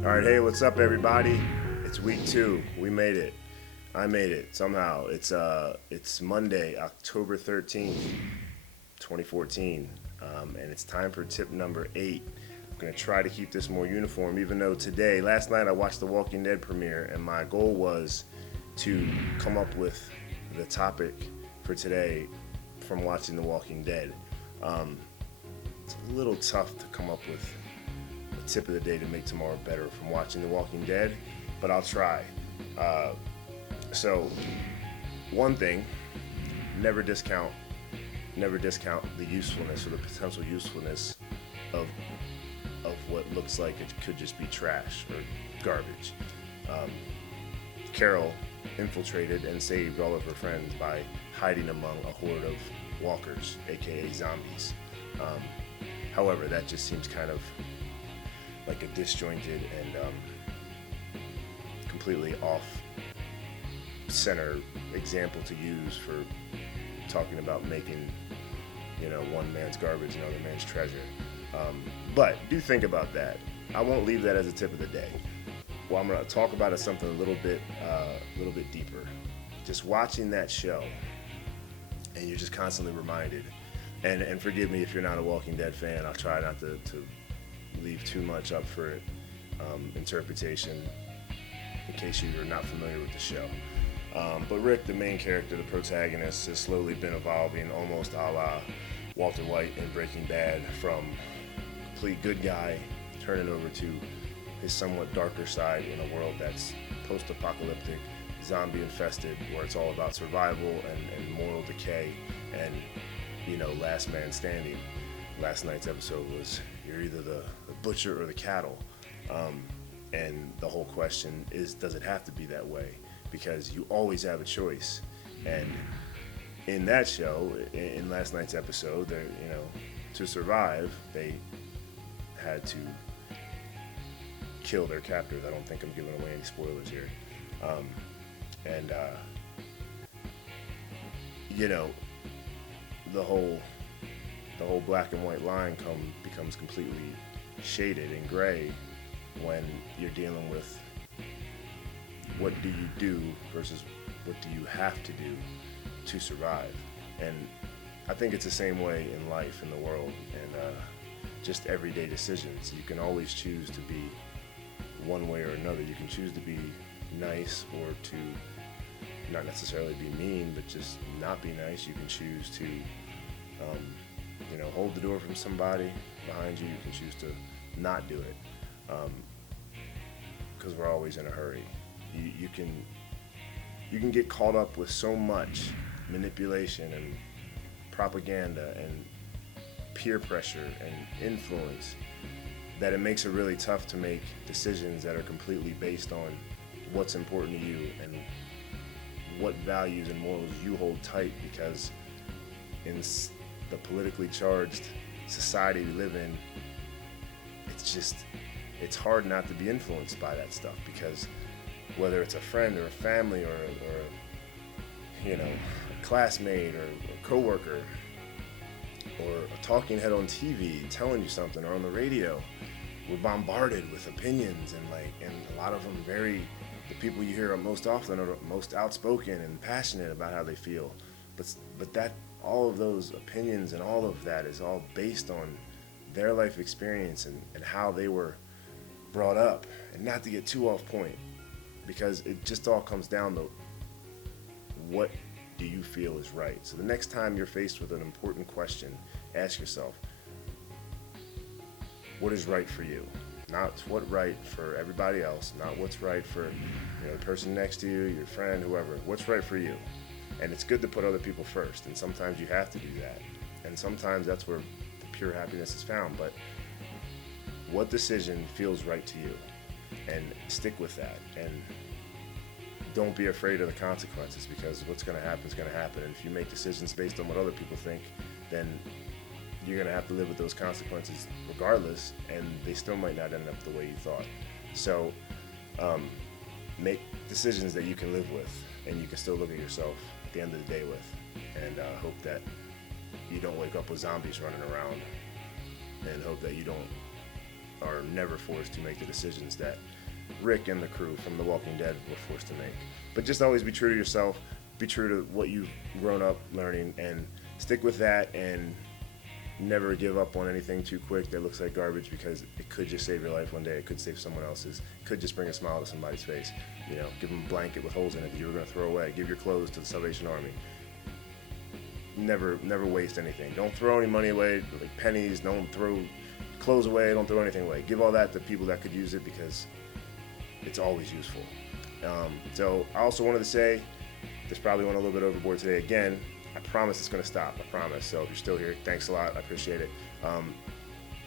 All right, hey, what's up, everybody? It's week 2. We made it. I made it somehow. It's Monday, October 13th, 2014, and it's time for tip number 8. I'm gonna try to keep this more uniform, even though last night, I watched the Walking Dead premiere, and my goal was to come up with the topic for today from watching The Walking Dead. It's a little tough to come up with tip of the day to make tomorrow better from watching The Walking Dead, but I'll try. So, one thing: never discount, never discount the usefulness or the potential usefulness of what looks like it could just be trash or garbage. Carol infiltrated and saved all of her friends by hiding among a horde of walkers, aka zombies. However, that just seems kind of like a disjointed and completely off center example to use for talking about making, one man's garbage another man's treasure. But do think about that. I won't leave that as a tip of the day. Well, I'm going to talk about is something a little bit deeper. Just watching that show, and you're just constantly reminded. And forgive me if you're not a Walking Dead fan. I'll try not to leave too much up for interpretation in case you are not familiar with the show. But Rick, the main character, the protagonist, has slowly been evolving almost a la Walter White in Breaking Bad, from complete good guy turning over to his somewhat darker side in a world that's post-apocalyptic, zombie infested, where it's all about survival and moral decay and, last man standing. Last night's episode was you're either the butcher or the cattle. And the whole question is, does it have to be that way? Because you always have a choice. And in that show, in last night's episode, to survive, they had to kill their captors. I don't think I'm giving away any spoilers here. The whole black and white line becomes completely shaded and gray when you're dealing with what do you do versus what do you have to do to survive. And I think it's the same way in life, in the world, and just everyday decisions. You can always choose to be one way or another. You can choose to be nice or to not necessarily be mean, but just not be nice. You can choose to hold the door from somebody behind you. You can choose to not do it, because we're always in a hurry. You can get caught up with so much manipulation and propaganda and peer pressure and influence that it makes it really tough to make decisions that are completely based on what's important to you and what values and morals you hold tight, because in the politically charged society we live in, it's hard not to be influenced by that stuff, because whether it's a friend or a family or a classmate or a coworker or a talking head on TV telling you something, or on the radio, we're bombarded with opinions, and a lot of them the people you hear most often are most outspoken and passionate about how they feel, but that all of those opinions and all of that is all based on their life experience and how they were brought up. And not to get too off point, because it just all comes down to what do you feel is right. So the next time you're faced with an important question, ask yourself, what is right for you? Not what's right for everybody else, not what's right for the person next to you, your friend, whoever. What's right for you? And it's good to put other people first, and sometimes you have to do that, and sometimes that's where the pure happiness is found. But what decision feels right to you, and stick with that, and don't be afraid of the consequences, because what's going to happen is going to happen. And if you make decisions based on what other people think, then you're going to have to live with those consequences regardless, and they still might not end up the way you thought. So make decisions that you can live with, and you can still look at yourself at the end of the day with, and hope that you don't wake up with zombies running around, and hope that you don't are never forced to make the decisions that Rick and the crew from The Walking Dead were forced to make. But just always be true to yourself, be true to what you've grown up learning, and stick with that, and never give up on anything too quick that looks like garbage, because it could just save your life one day. It could save someone else's. It could just bring a smile to somebody's face. You know, give them a blanket with holes in it that you were going to throw away. Give your clothes to the Salvation Army. Never waste anything. Don't throw any money away, like pennies. Don't throw clothes away. Don't throw anything away. Give all that to people that could use it, because it's always useful. So I also wanted to say, this probably went a little bit overboard today again. I promise it's going to stop. I promise. So if you're still here, thanks a lot. I appreciate it.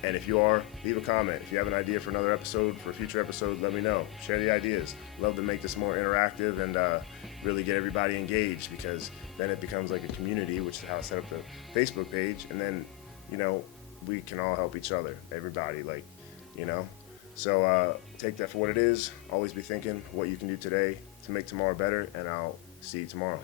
And if you are, leave a comment. If you have an idea for another episode, for a future episode, let me know. Share the ideas. Love to make this more interactive and really get everybody engaged, because then it becomes like a community, which is how I set up the Facebook page. And then, you know, we can all help each other. Everybody, like, you know. So take that for what it is. Always be thinking what you can do today to make tomorrow better, and I'll see you tomorrow.